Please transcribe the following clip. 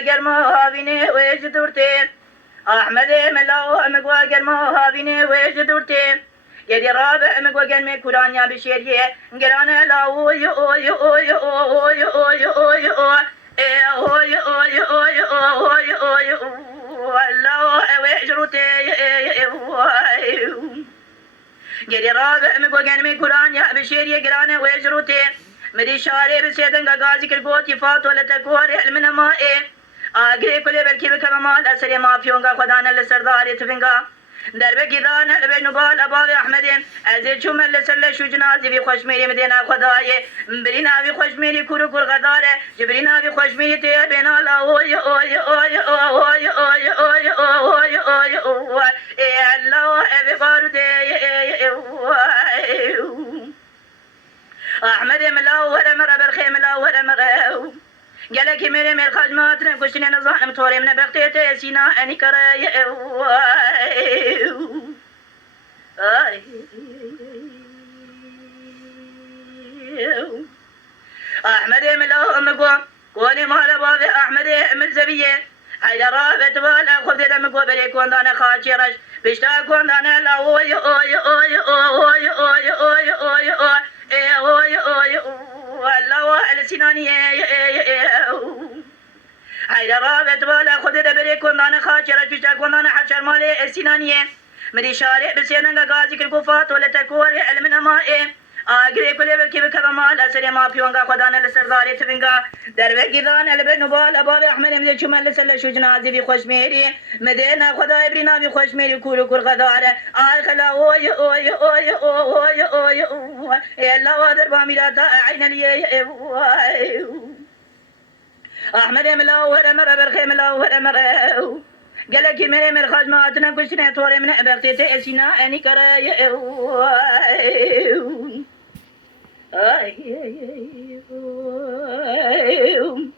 گرما بینه ویج دورته احمد ملاو مگوا گرما بینه ویج دورته یدی رابع مگوا گرم کورانیا بشیریه گرانه لاو یو اوی اوی اوی اوی اوی اوی اوی اوی اوی اوی والله ویج روته گری رابع مگوا گرم کورانیا بشیریه گرانه ویج روته مدي شاري بسيدن غازي كرغوتي فات ولا تكوري المنا مائي اگري كله بلكي بكما مال اسري ما فيونغا خدانا لسرداري تفنغا دربه گيدان لبي نبال اباوي احمد ازي چوم لسر شو جنازي بي خوشميري مدينه خداي برينا بي خوشميري كورو كور غداره جبرينا بي خوشميري تي بينا لا اوي اوي اوي اوي اوي اوي اوي اوي اوي الله ابي بارده احمد ملاو ولا مرة برخي ملاو ولا مرة قالك ميري مير خاج ما ترن كشتني نظام توري من بختي سينا اني كراي احمد ملاو مقوم كوني مال بابي احمد من زبيه هيدا رابط ولا خذ دم قبل كون انا خاجرش بيشتا كون انا لا اوي اوي اوي اوي اوي اوي اوي اوي اوي والله السنانية هيدا رابط ولا خذ دبري كون انا خاجرش بيشتا كون انا حشر مالي السنانية مدي شارع بسينا غازي كركوفات ولا تكوري علمنا مائي اگري كله بلكي بكرمال اسري ما فيونغا خدانا لسرداري تفنغا دربه گيدان البن نبال اباب احمد مدي چمل لسل شو جنازي بي خوشميري مدينه خدا ابرينا بي خوشميري كورو كور غداره خلا اوي اوي اوي اوي اوي يلا ودر باميراتا عين لي احمد ملاو مره برخي ملاو مره قالك ميري مير خاج ما اتنا كشتني توري من بختي اسينا اني كراي ay, ay, ay, ay, ay.